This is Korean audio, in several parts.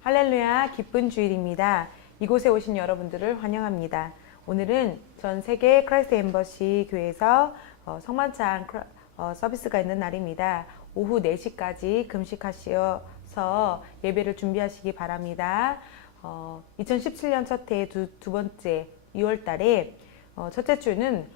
할렐루야, 기쁜 주일입니다. 이곳에 오신 여러분들을 환영합니다. 오늘은 전 세계 크라이스트 엠버시 교회에서 성만찬 서비스가 있는 날입니다. 오후 4시까지 금식하셔서 예배를 준비하시기 바랍니다. 2017년 첫 해의 두 번째 2월 달에 첫째 주는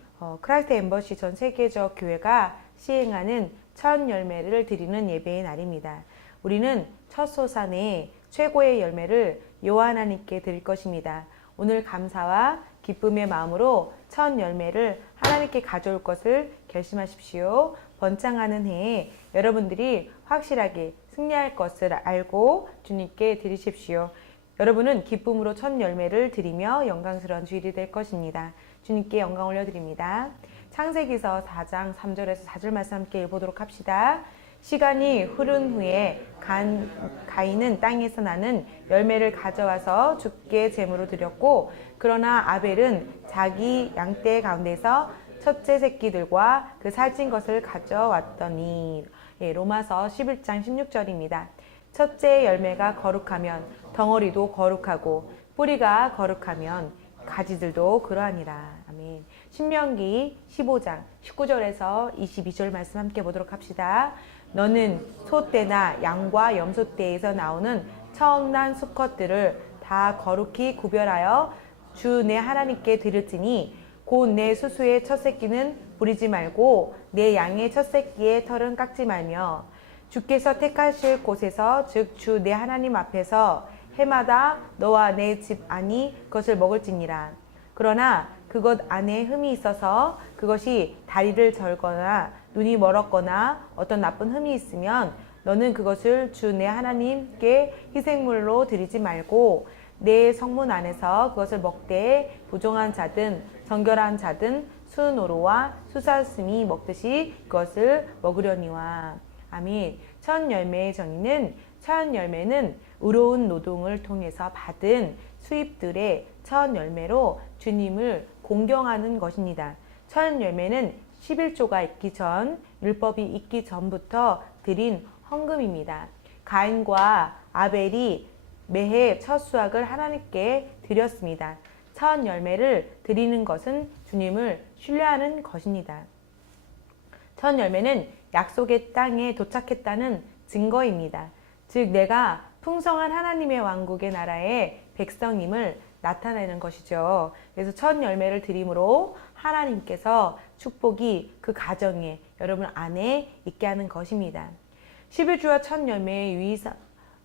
크라이스트 엠버시 전 세계적 교회가 시행하는 첫 열매를 드리는 예배의 날입니다. 우리는 첫 소산의 최고의 열매를 여호와 하나님께 드릴 것입니다. 오늘 감사와 기쁨의 마음으로 첫 열매를 하나님께 가져올 것을 결심하십시오. 번창하는 해에 여러분들이 확실하게 승리할 것을 알고 주님께 드리십시오. 여러분은 기쁨으로 첫 열매를 드리며 영광스러운 주일이 될 것입니다. 주님께 영광 올려드립니다. 창세기서 4장 3절에서 4절 말씀 함께 읽어보도록 합시다. 시간이 흐른 후에 가인은 땅에서 나는 열매를 가져와서 주께 제물로 드렸고, 그러나 아벨은 자기 양떼 가운데서 첫째 새끼들과 그 살찐 것을 가져왔더니. 로마서 11장 16절입니다. 첫째 열매가 거룩하면 덩어리도 거룩하고 뿌리가 거룩하면 가지들도 그러하니라. 아멘. 신명기 15장 19절에서 22절 말씀 함께 보도록 합시다. 너는 소떼나 양과 염소떼에서 나오는 처음 난 수컷들을 다 거룩히 구별하여 주 내 하나님께 드릴지니 곧 내 수수의 첫 새끼는 부리지 말고 내 양의 첫 새끼의 털은 깎지 말며 주께서 택하실 곳에서 즉 주 내 하나님 앞에서 해마다 너와 내 집 안이 그것을 먹을지니라. 그러나 그것 안에 흠이 있어서 그것이 다리를 절거나 눈이 멀었거나 어떤 나쁜 흠이 있으면 너는 그것을 주 내 하나님께 희생물로 드리지 말고 내 성문 안에서 그것을 먹되 부정한 자든 정결한 자든 수노루와 수사슴이 먹듯이 그것을 먹으려니와. 아멘. 첫 열매의 정의는, 첫 열매는 의로운 노동을 통해서 받은 수입들의 첫 열매로 주님을 공경하는 것입니다. 첫 열매는 11조가 있기 전, 율법이 있기 전부터 드린 헌금입니다. 가인과 아벨이 매해 첫 수확을 하나님께 드렸습니다. 첫 열매를 드리는 것은 주님을 신뢰하는 것입니다. 첫 열매는 약속의 땅에 도착했다는 증거입니다. 즉 내가 풍성한 하나님의 왕국의 나라의 백성임을 나타내는 것이죠. 그래서 첫 열매를 드림으로 하나님께서 축복이 그 가정에, 여러분 안에 있게 하는 것입니다. 11조와 첫 열매의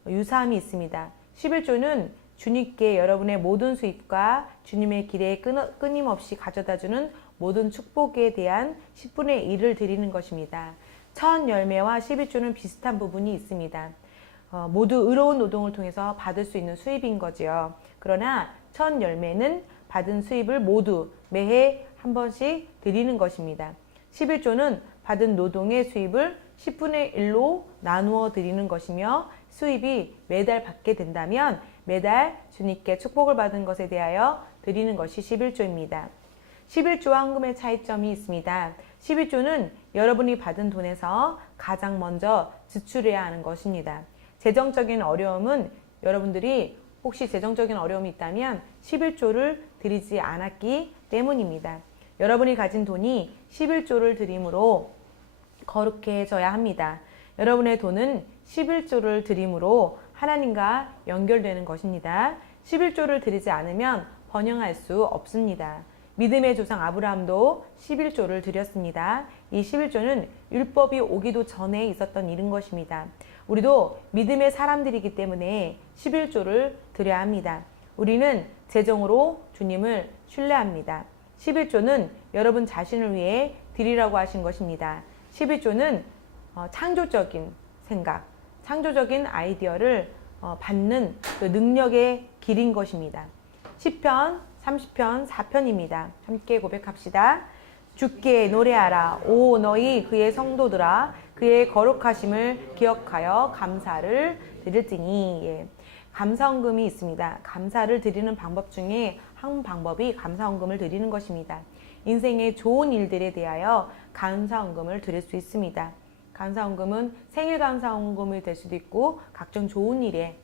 유사함이 있습니다. 11조는 주님께 여러분의 모든 수입과 주님의 길에 끊임없이 가져다주는 모든 축복에 대한 10분의 1을 드리는 것입니다. 첫 열매와 11조는 비슷한 부분이 있습니다. 모두 의로운 노동을 통해서 받을 수 있는 수입인 거지요. 그러나 첫 열매는 받은 수입을 모두 매해 한 번씩 드리는 것입니다. 11조는 받은 노동의 수입을 10분의 1로 나누어 드리는 것이며, 수입이 매달 받게 된다면 매달 주님께 축복을 받은 것에 대하여 드리는 것이 11조입니다. 11조와 헌금의 차이점이 있습니다. 11조는 여러분이 받은 돈에서 가장 먼저 지출해야 하는 것입니다. 재정적인 어려움은, 여러분들이 혹시 재정적인 어려움이 있다면 11조를 드리지 않았기 때문입니다. 여러분이 가진 돈이 11조를 드림으로 거룩해져야 합니다. 여러분의 돈은 11조를 드림으로 하나님과 연결되는 것입니다. 11조를 드리지 않으면 번영할 수 없습니다. 믿음의 조상 아브라함도 11조를 드렸습니다. 이 11조는 율법이 오기도 전에 있었던 일인 것입니다. 우리도 믿음의 사람들이기 때문에 11조를 드려야 합니다. 우리는 재정으로 주님을 신뢰합니다. 11조는 여러분 자신을 위해 드리라고 하신 것입니다. 11조는 창조적인 생각, 창조적인 아이디어를 받는 그 능력의 길인 것입니다. 시편 30편 4편입니다. 함께 고백합시다. 주께 노래하라. 오 너희 그의 성도들아, 그의 거룩하심을 기억하여 감사를 드릴지니. 예. 감사헌금이 있습니다. 감사를 드리는 방법 중에 한 방법이 감사헌금을 드리는 것입니다. 인생의 좋은 일들에 대하여 감사헌금을 드릴 수 있습니다. 감사헌금은 생일 감사헌금이 될 수도 있고 각종 좋은 일에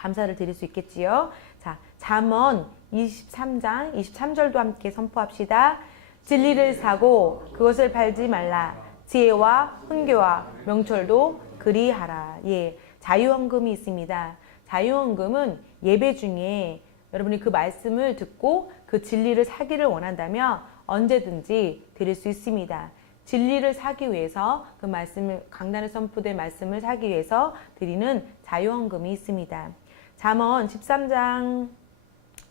감사를 드릴 수 있겠지요. 자, 잠언 23장 23절도 함께 선포합시다. 진리를 사고 그것을 팔지 말라. 지혜와 훈계와 명철도 그리하라. 예, 자유헌금이 있습니다. 자유헌금은 예배 중에 여러분이 그 말씀을 듣고 그 진리를 사기를 원한다면 언제든지 드릴 수 있습니다. 진리를 사기 위해서 그 말씀을, 강단에 선포된 말씀을 사기 위해서 드리는 자유헌금이 있습니다. 잠언 13장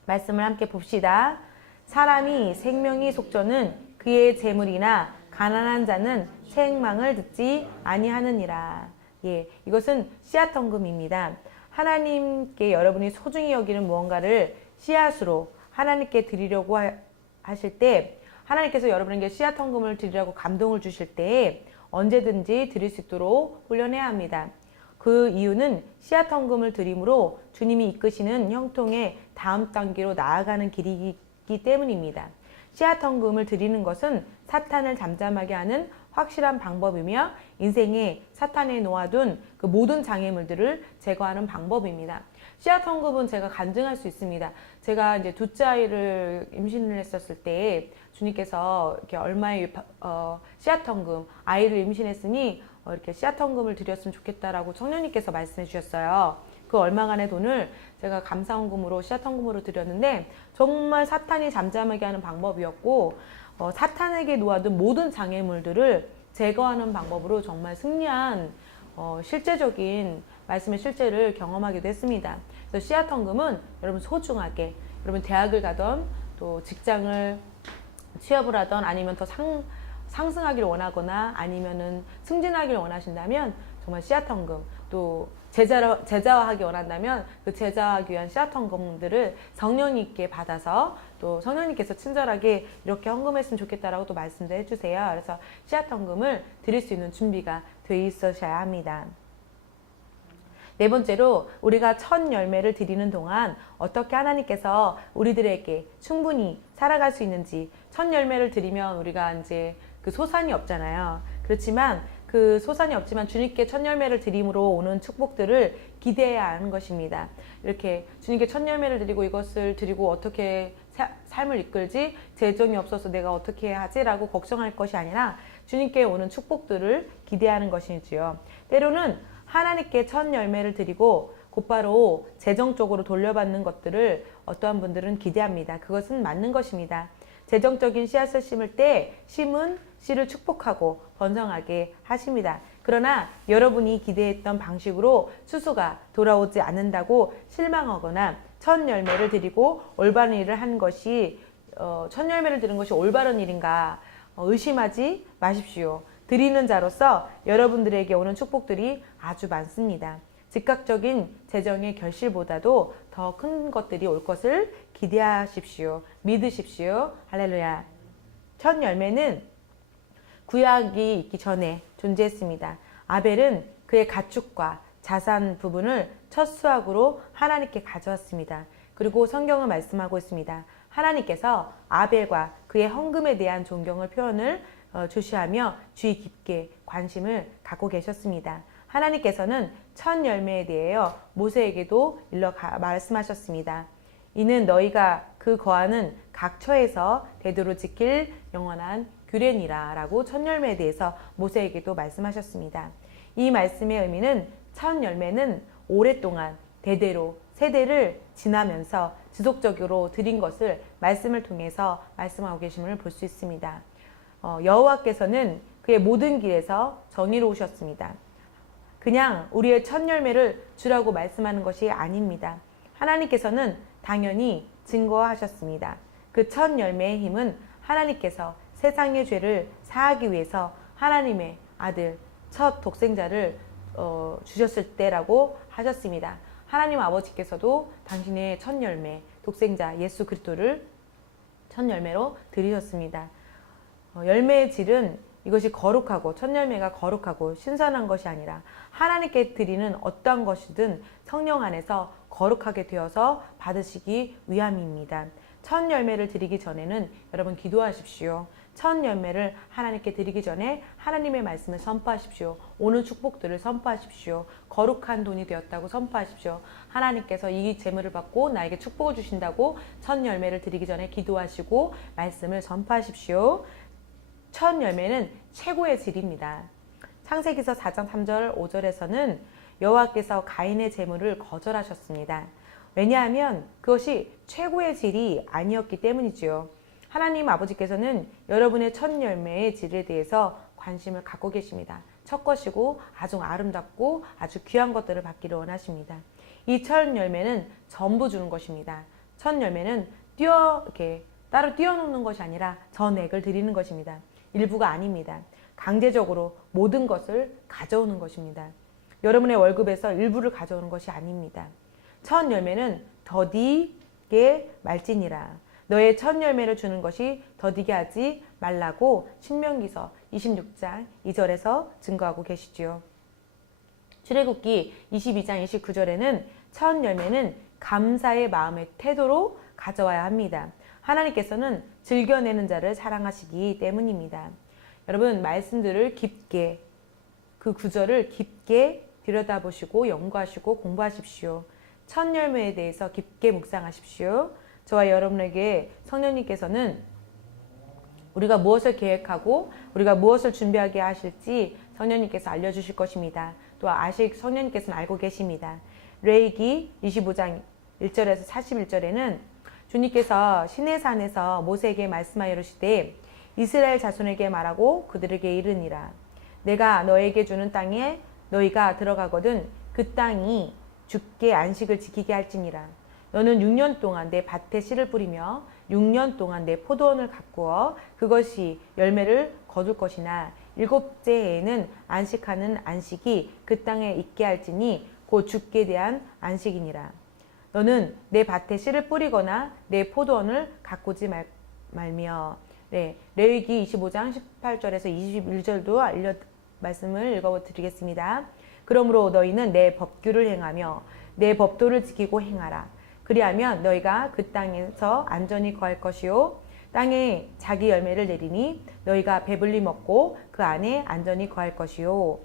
말씀을 함께 봅시다. 사람이 생명이 속전은 그의 재물이나 가난한 자는 책망을 듣지 아니하느니라. 예, 이것은 씨앗헌금입니다. 하나님께 여러분이 소중히 여기는 무언가를 씨앗으로 하나님께 드리려고 하실 때, 하나님께서 여러분에게 씨앗헌금을 드리라고 감동을 주실 때 언제든지 드릴 수 있도록 훈련해야 합니다. 그 이유는 씨앗헌금을 드림으로 주님이 이끄시는 형통의 다음 단계로 나아가는 길이기 때문입니다. 씨앗헌금을 드리는 것은 사탄을 잠잠하게 하는 확실한 방법이며 인생에 사탄에 놓아둔 그 모든 장애물들을 제거하는 방법입니다. 씨앗헌금은 제가 간증할 수 있습니다. 제가 이제 둘째 아이를 임신을 했었을 때 주님께서 이렇게 얼마의 씨앗헌금, 아이를 임신했으니 이렇게 씨앗헌금을 드렸으면 좋겠다라고 청년님께서 말씀해 주셨어요. 그 얼마간의 돈을 제가 감사헌금으로 씨앗헌금으로 드렸는데 정말 사탄이 잠잠하게 하는 방법이었고 사탄에게 놓아둔 모든 장애물들을 제거하는 방법으로 정말 승리한 실제적인 말씀의 실제를 경험하기도 했습니다. 그래서 씨앗헌금은 여러분 소중하게, 여러분 대학을 가던 또 직장을 취업을 하던 아니면 더 상승하기를 원하거나 아니면은 승진하기를 원하신다면 정말 씨앗헌금, 또 제자화하기 원한다면 그 제자화하기 위한 씨앗헌금들을 성령님께 받아서 또 성령님께서 친절하게 이렇게 헌금했으면 좋겠다라고 또 말씀도 해주세요. 그래서 씨앗헌금을 드릴 수 있는 준비가 돼 있으셔야 합니다. 네 번째로 우리가 첫 열매를 드리는 동안 어떻게 하나님께서 우리들에게 충분히 살아갈 수 있는지, 첫 열매를 드리면 우리가 이제 그 소산이 없잖아요. 그렇지만 그 소산이 없지만 주님께 첫 열매를 드림으로 오는 축복들을 기대해야 하는 것입니다. 이렇게 주님께 첫 열매를 드리고 이것을 드리고 어떻게 삶을 이끌지, 재정이 없어서 내가 어떻게 하지라고 걱정할 것이 아니라 주님께 오는 축복들을 기대하는 것이지요. 때로는 하나님께 첫 열매를 드리고 곧바로 재정적으로 돌려받는 것들을 어떠한 분들은 기대합니다. 그것은 맞는 것입니다. 재정적인 씨앗을 심을 때 심은 씨를 축복하고 번성하게 하십니다. 그러나 여러분이 기대했던 방식으로 수수가 돌아오지 않는다고 실망하거나 첫 열매를 드리고 올바른 일을 한 것이 첫 열매를 드린 것이 올바른 일인가 의심하지 마십시오. 드리는 자로서 여러분들에게 오는 축복들이 아주 많습니다. 즉각적인 재정의 결실보다도 더 큰 것들이 올 것을 기대하십시오. 믿으십시오. 할렐루야. 첫 열매는 구약이 있기 전에 존재했습니다. 아벨은 그의 가축과 자산 부분을 첫 수확으로 하나님께 가져왔습니다. 그리고 성경은 말씀하고 있습니다. 하나님께서 아벨과 그의 헌금에 대한 존경을 표현을 주시하며 주의 깊게 관심을 갖고 계셨습니다. 하나님께서는 첫 열매에 대하여 모세에게도 일러 말씀하셨습니다. 이는 너희가 그 거하는 각 처에서 대대로 지킬 영원한 규례니라 라고 첫 열매에 대해서 모세에게도 말씀하셨습니다. 이 말씀의 의미는 첫 열매는 오랫동안 대대로 세대를 지나면서 지속적으로 드린 것을 말씀을 통해서 말씀하고 계심을 볼 수 있습니다. 여호와께서는 그의 모든 길에서 정의로우셨습니다. 그냥 우리의 첫 열매를 주라고 말씀하는 것이 아닙니다. 하나님께서는 당연히 증거하셨습니다. 그 첫 열매의 힘은 하나님께서 세상의 죄를 사하기 위해서 하나님의 아들 첫 독생자를 주셨을 때라고 하셨습니다. 하나님 아버지께서도 당신의 첫 열매 독생자 예수 그리스도를 첫 열매로 드리셨습니다. 열매의 질은 이것이 거룩하고 첫 열매가 거룩하고 신선한 것이 아니라 하나님께 드리는 어떠한 것이든 성령 안에서 거룩하게 되어서 받으시기 위함입니다. 첫 열매를 드리기 전에는 여러분 기도하십시오. 첫 열매를 하나님께 드리기 전에 하나님의 말씀을 선포하십시오. 오는 축복들을 선포하십시오. 거룩한 돈이 되었다고 선포하십시오. 하나님께서 이 재물을 받고 나에게 축복을 주신다고 첫 열매를 드리기 전에 기도하시고 말씀을 선포하십시오. 첫 열매는 최고의 질입니다. 창세기서 4장 3절 5절에서는 여호와께서 가인의 재물을 거절하셨습니다. 왜냐하면 그것이 최고의 질이 아니었기 때문이지요. 하나님 아버지께서는 여러분의 첫 열매의 질에 대해서 관심을 갖고 계십니다. 첫 것이고 아주 아름답고 아주 귀한 것들을 받기를 원하십니다. 이 첫 열매는 전부 주는 것입니다. 첫 열매는 이렇게 따로 띄워놓는 것이 아니라 전액을 드리는 것입니다. 일부가 아닙니다. 강제적으로 모든 것을 가져오는 것입니다. 여러분의 월급에서 일부를 가져오는 것이 아닙니다. 첫 열매는 더디게 말지니라. 너의 첫 열매를 주는 것이 더디게 하지 말라고 신명기서 26장 2절에서 증거하고 계시지요. 출애굽기 22장 29절에는 첫 열매는 감사의 마음의 태도로 가져와야 합니다. 하나님께서는 즐겨내는 자를 사랑하시기 때문입니다. 여러분 말씀들을 깊게 그 구절을 깊게 들여다보시고 연구하시고 공부하십시오. 첫 열매에 대해서 깊게 묵상하십시오. 저와 여러분에게 성령님께서는 우리가 무엇을 계획하고 우리가 무엇을 준비하게 하실지 성령님께서 알려주실 것입니다. 또 성령님께서는 알고 계십니다. 레위기 25장 1절에서 41절에는 주님께서 시내산에서 모세에게 말씀하여 이르시되 이스라엘 자손에게 말하고 그들에게 이르니라. 내가 너에게 주는 땅에 너희가 들어가거든 그 땅이 주께 안식을 지키게 할지니라. 너는 6년 동안 내 밭에 씨를 뿌리며 6년 동안 내 포도원을 가꾸어 그것이 열매를 거둘 것이나 일곱째 해에는 안식하는 안식이 그 땅에 있게 할지니 곧 주께 대한 안식이니라. 너는 내 밭에 씨를 뿌리거나 내 포도원을 가꾸지 말며. 네, 레위기 25장 18절에서 21절도 말씀을 읽어드리겠습니다. 그러므로 너희는 내 법규를 행하며 내 법도를 지키고 행하라. 그리하면 너희가 그 땅에서 안전히 거할 것이요 땅에 자기 열매를 내리니 너희가 배불리 먹고 그 안에 안전히 거할 것이요.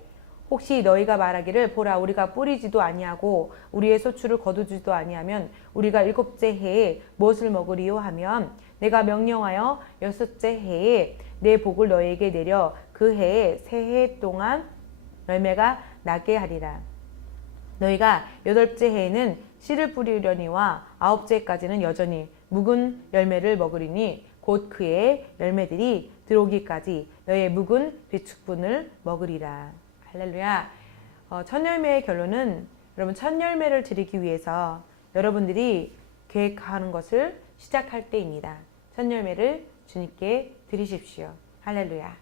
혹시 너희가 말하기를 보라 우리가 뿌리지도 아니하고 우리의 소출을 거두지도 아니하면 우리가 일곱째 해에 무엇을 먹으리요 하면 내가 명령하여 여섯째 해에 내 복을 너희에게 내려 그 해에 세 해 동안 열매가 나게 하리라. 너희가 여덟째 해에는 씨를 뿌리려니와 아홉째 해까지는 여전히 묵은 열매를 먹으리니 곧 그의 열매들이 들어오기까지 너희의 묵은 비축분을 먹으리라. 할렐루야. 첫 열매의 결론은 여러분 첫 열매를 드리기 위해서 여러분들이 계획하는 것을 시작할 때입니다. 첫 열매를 주님께 드리십시오. 할렐루야.